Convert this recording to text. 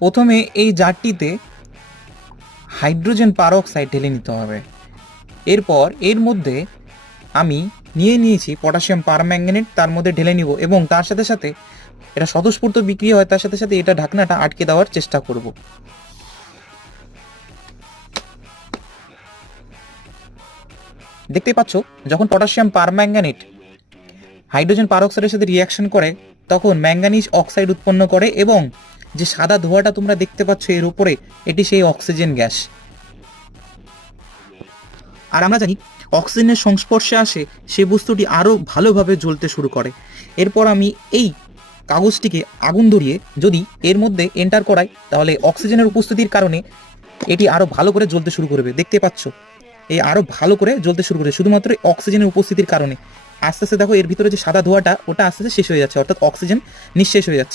প্রথমে এই জারটিতে hydrogen peroxide ঢেলে নিতে হবে। এরপর এর মধ্যে আমি নিয়ে নিয়েছি পটাশিয়াম পারম্যাঙ্গানেট, তার মধ্যে ঢেলে নিব এবং তার সাথে সাথে এটা স্বতঃস্ফূর্ত বিক্রি হয়, তার সাথে সাথে এটা ঢাকনাটা আটকে দেওয়ার চেষ্টা করব। দেখতে পাচ্ছ, যখন পটাশিয়াম পারম্যাঙ্গানেট হাইড্রোজেন পারঅক্সাইডের সাথে রিয়াকশন করে তখন ম্যাঙ্গানিজ অক্সাইড উৎপন্ন করে এবং যে সাদা ধোঁয়াটা তোমরা দেখতে পাচ্ছ এর উপরে, এটি সেই অক্সিজেন গ্যাস। আর আমরা জানি, অক্সিজেনের সংস্পর্শে আসে সে বস্তুটি আরও ভালোভাবে জ্বলতে শুরু করে। এরপর আমি এই কাগজটিকে আগুন ধরিয়ে যদি এর মধ্যে এন্টার করাই, তাহলে অক্সিজেনের উপস্থিতির কারণে এটি আরও ভালো করে জ্বলতে শুরু করবে। দেখতে পাচ্ছ এই আরও ভালো করে জ্বলতে শুরু করবে, শুধুমাত্র অক্সিজেনের উপস্থিতির কারণে। আস্তে আস্তে দেখো এর ভিতরে যে সাদা ধোয়াটা, ওটা আস্তে আস্তে শেষ হয়ে যাচ্ছে, অর্থাৎ অক্সিজেন নিঃশেষ হয়ে যাচ্ছে।